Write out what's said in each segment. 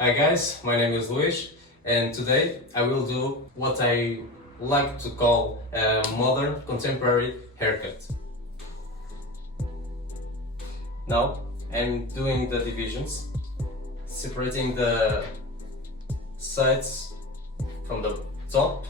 Hi guys, my name is Luis and today I will do what I like to call a modern contemporary haircut. Now I'm doing the divisions, separating the sides from the top.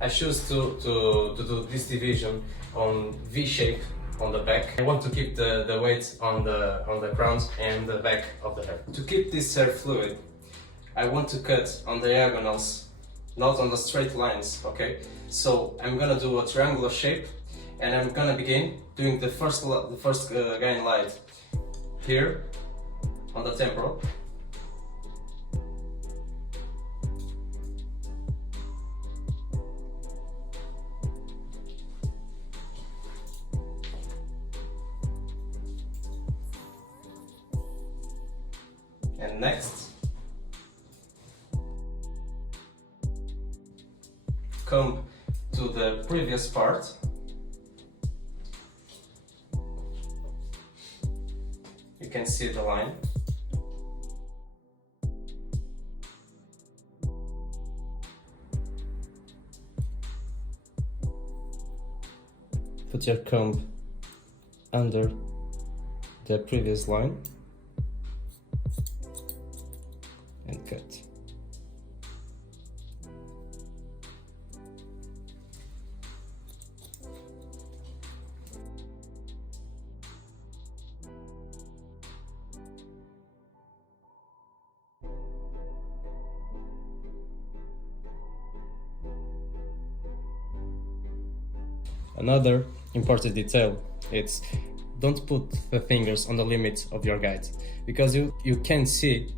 I choose to do this division on V shape on the back. I want to keep the weight on the crown and the back of the hair. To keep this hair fluid, I want to cut on diagonals, not on the straight lines, okay? So I'm gonna do a triangular shape and I'm gonna begin doing the first guide line here on the temporal. And next, come to the previous part. You can see the line. Put your comb under the previous line and cut. Another important detail is don't put the fingers on the limit of your guide, because you can see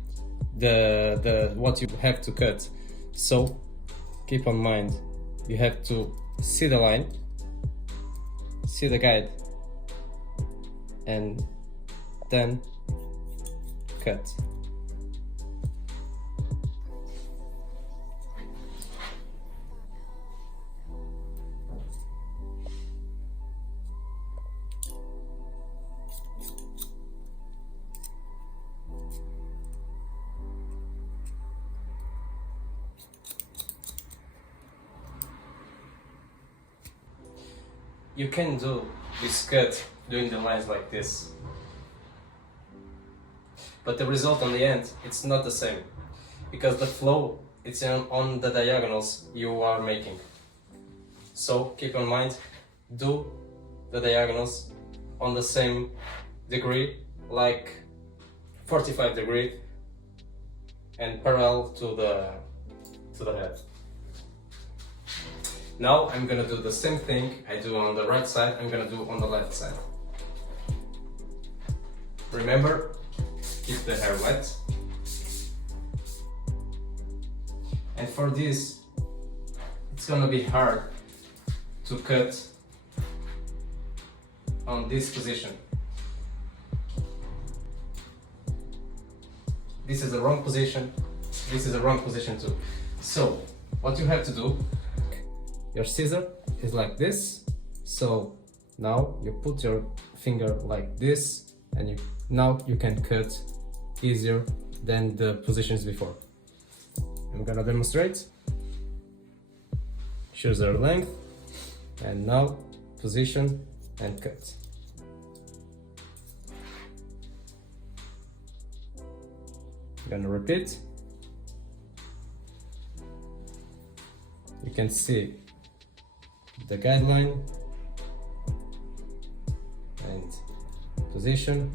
the what you have to cut. So keep in mind, you have to see the line, see the guide, and then cut. You can do this cut doing the lines like this, but the result on the end, it's not the same, because the flow, it's on the diagonals you are making. So keep in mind, do the diagonals on the same degree, like 45 degree, and parallel to the head. Now I'm gonna do the same thing I do on the right side, I'm gonna do on the left side. Remember, keep the hair wet. And for this, it's gonna be hard to cut on this position. This is the wrong position, this is the wrong position too. So, what you have to do, your scissor is like this, so now you put your finger like this, and now you can cut easier than the positions before. I'm gonna demonstrate. Choose your length, and now position and cut. Gonna repeat. You can see the guideline and position.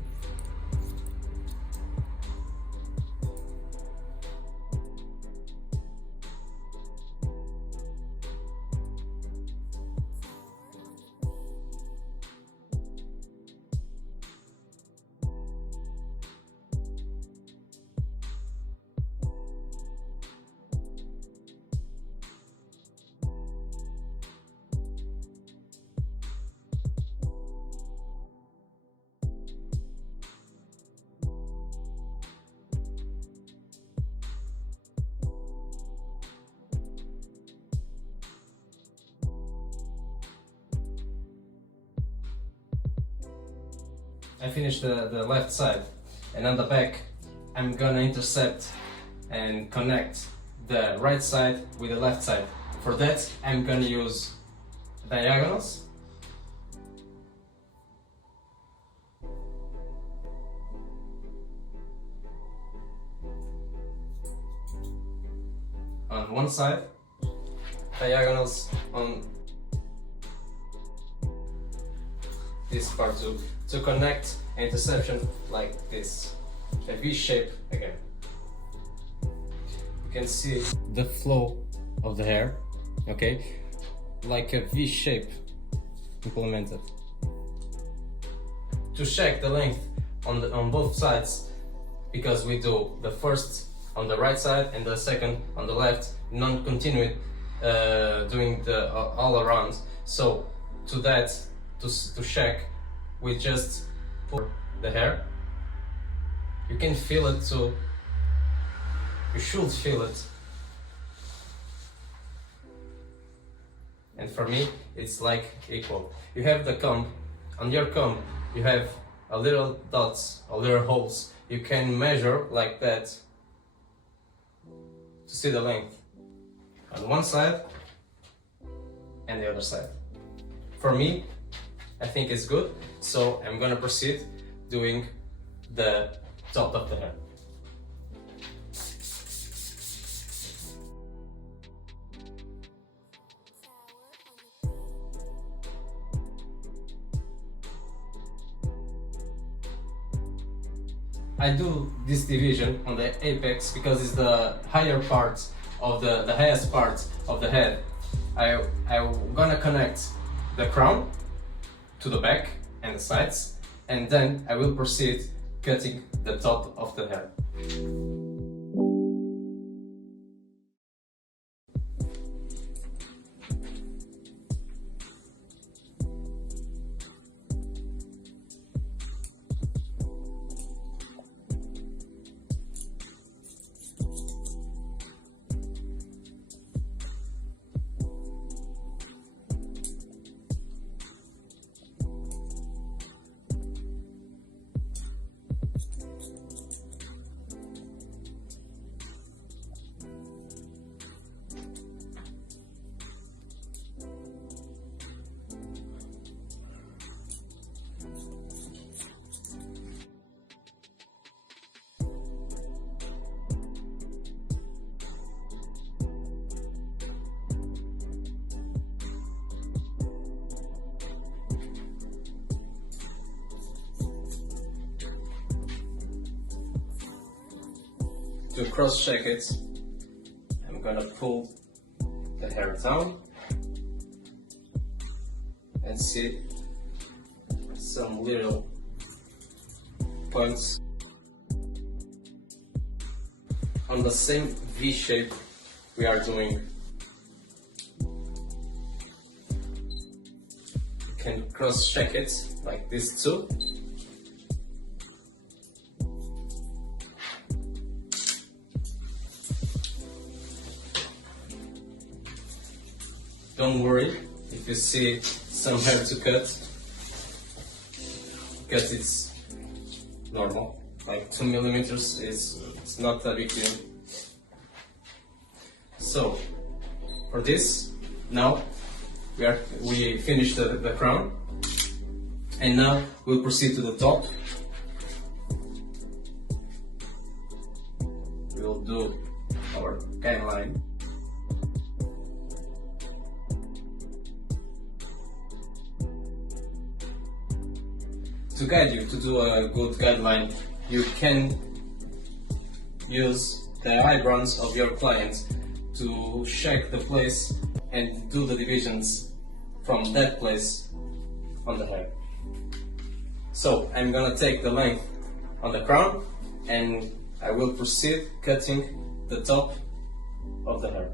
I finished the left side, and on the back I'm gonna intercept and connect the right side with the left side. For that I'm gonna use diagonals on one side, diagonals on this part to connect interception like this, a V shape again. You can see the flow of the hair, okay, like a V shape implemented. To check the length on both sides, because we do the first on the right side and the second on the left, non-continued, doing the all around. So to check, we just pull the hair. You can feel it too. You should feel it. And for me, it's like equal. You have the comb. On your comb, you have a little dots, a little holes. You can measure like that to see the length on one side and the other side. For me, I think it's good, so I'm gonna proceed doing the top of the hair. I do this division on the apex because it's the higher part of the highest part of the head. I'm gonna connect the crown to the back and the sides, and then I will proceed cutting the top of the hair. To cross check it, I'm gonna pull the hair down and see some little points on the same V shape we are doing. You can cross check it like this too. Don't worry if you see some hair to cut, because it's normal. Like 2 millimeters it's not a big deal. So for this, now we finished the crown, and now we'll proceed to the top. We'll do our guideline. To guide you to do a good guideline, you can use the eyebrows of your client to check the place and do the divisions from that place on the hair. So I'm gonna take the length on the crown and I will proceed cutting the top of the hair.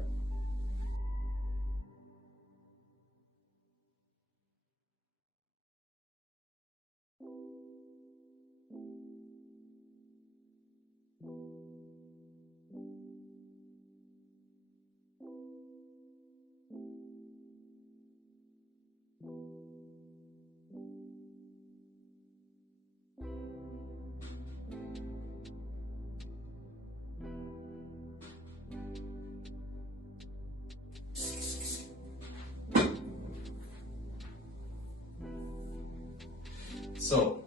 So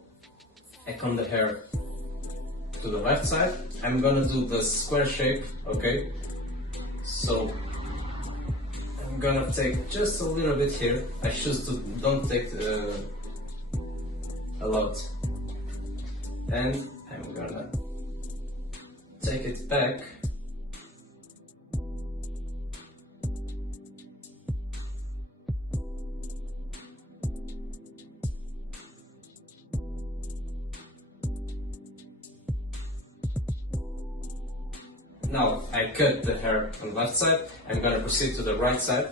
I comb the hair to the left side. I'm gonna do the square shape, okay? So I'm gonna take just a little bit here. I choose to don't take a lot. And I'm gonna take it back. Now I cut the hair on the left side. I'm gonna proceed to the right side.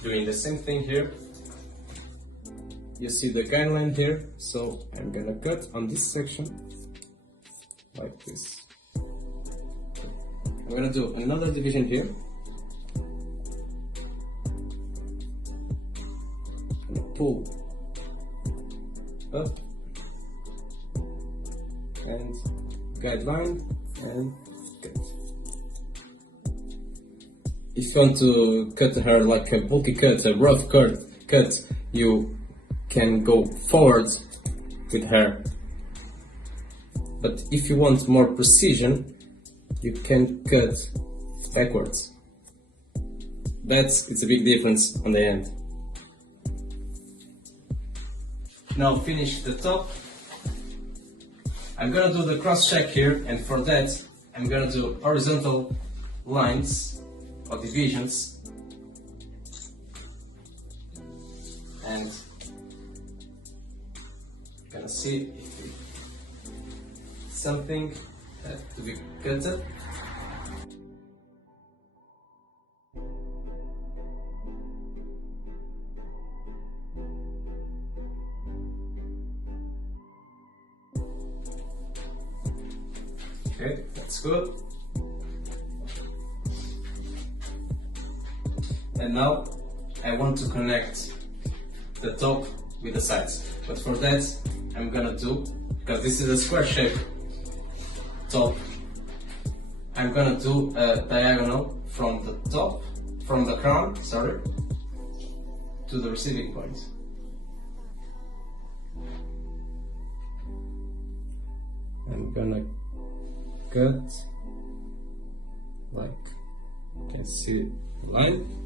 Doing the same thing here. You see the guideline here, so I'm gonna cut on this section like this. I'm gonna do another division here. I'm gonna pull up and guideline and cut. If you want to cut the hair like a bulky cut, a rough cut, you can go forward with hair. But if you want more precision, you can cut backwards. It's a big difference on the end. Now finish the top. I'm gonna do the cross check here, and for that I'm gonna do horizontal lines or divisions, and gonna see if something has to be cut. Okay, that's good. And now I want to connect the top with the sides. But for that I'm gonna do, because this is a square shape top, I'm gonna do a diagonal from the top, from the crown, sorry, to the receiving point. I'm gonna cut like, you can see the line.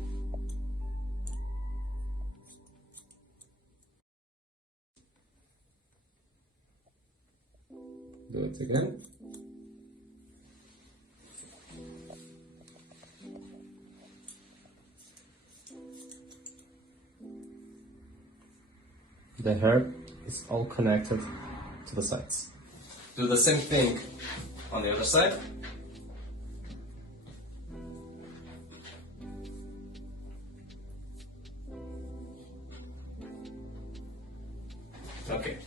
Do it again. The hair is all connected to the sides. Do the same thing on the other side. Okay.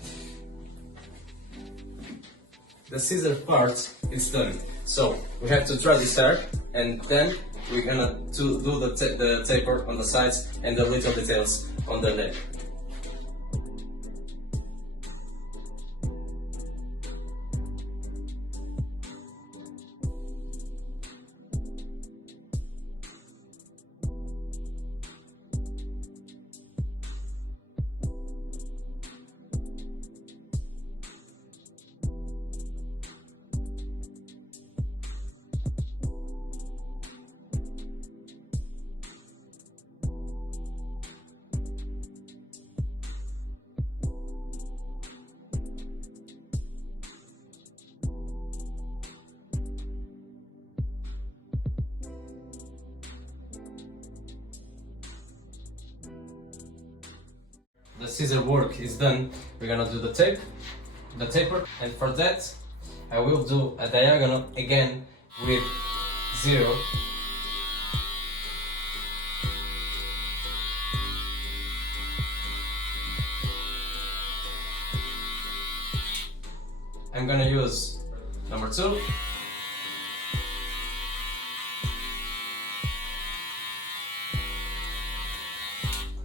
The scissor part is done. So we have to dry this hair, and then we're gonna do the taper on the sides and the little details on the neck. The scissor work is done. We're gonna do the taper, and for that I will do a diagonal again with 0. I'm gonna use number 2.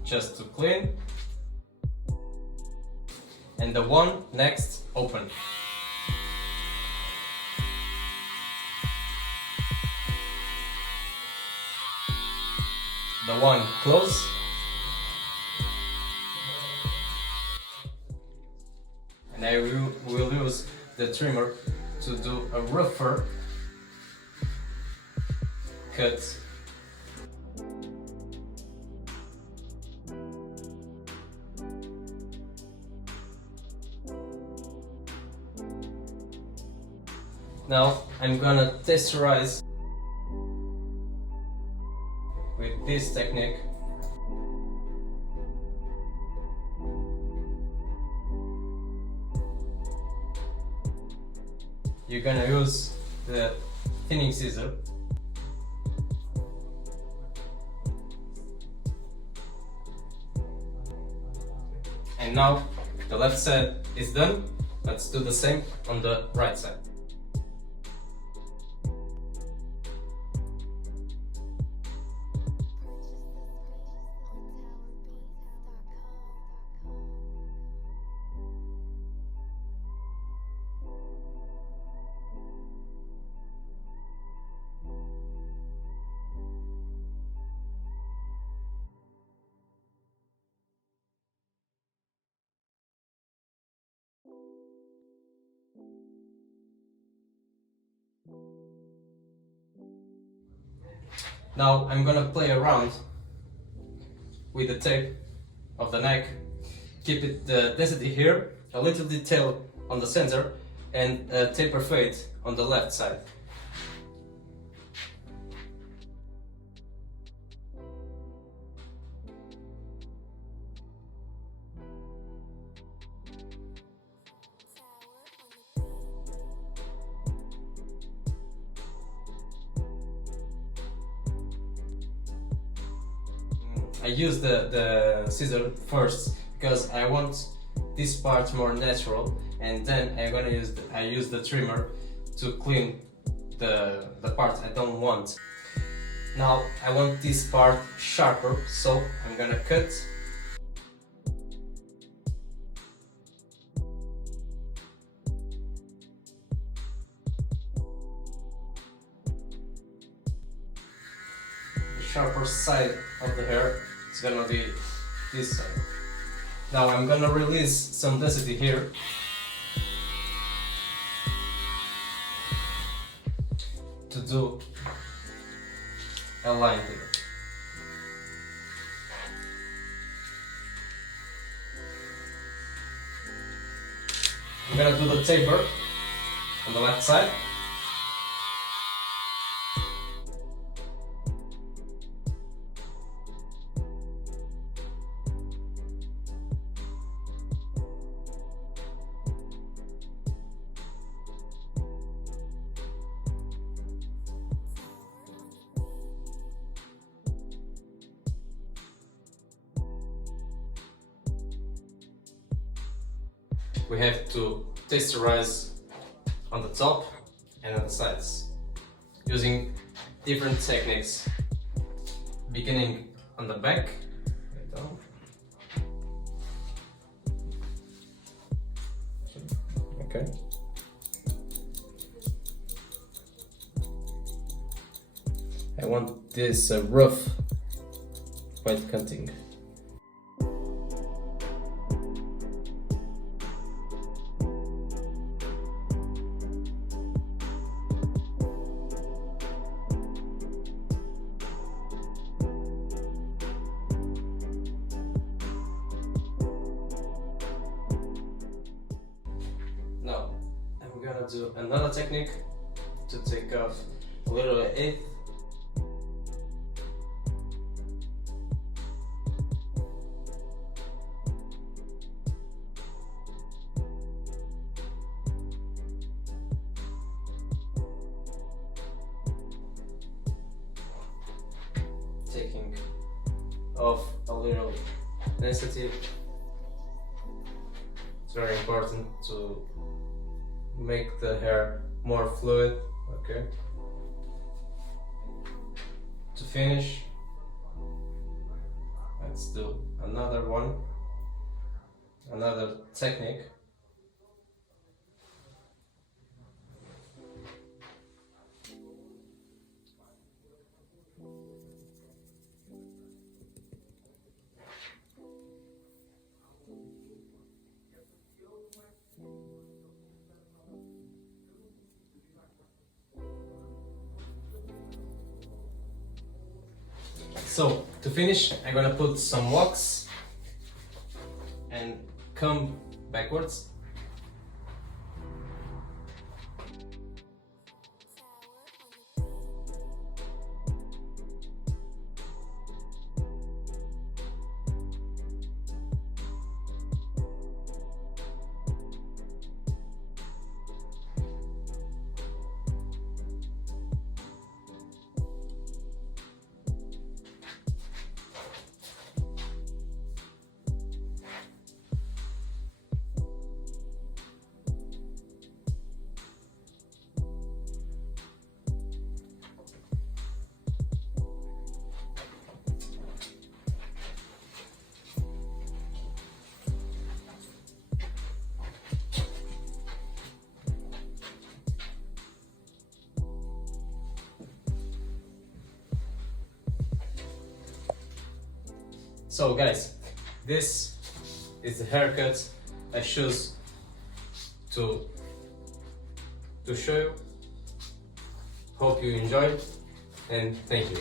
Just to clean. and the one next open. The one close. And I will use the trimmer to do a rougher cut. Now I'm gonna texturize with this technique. You're gonna use the thinning scissor. And now the left side is done. Let's do the same on the right side. Now I'm gonna play around with the tape of the neck, keep it the density here, a little detail on the center, and a taper fade on the left side. I use the scissor first because I want this part more natural, and then I use the trimmer to clean the part I don't want. Now I want this part sharper, so I'm gonna cut. The sharper side of the hair is gonna be this side. Now I'm gonna release some density here. To do a line here. I'm gonna do the taper on the left side. We have to texturize on the top and on the sides using different techniques, beginning on the back. Okay. I want this rough white cutting. Now, I'm gonna do another technique to take off a little bit. Taking off a little density. It's very important to make the hair more fluid. Okay. To finish, let's do another one, another technique. So to finish, I'm gonna put some wax and come backwards. So guys, this is the haircut I choose to show you. Hope you enjoyed, and thank you.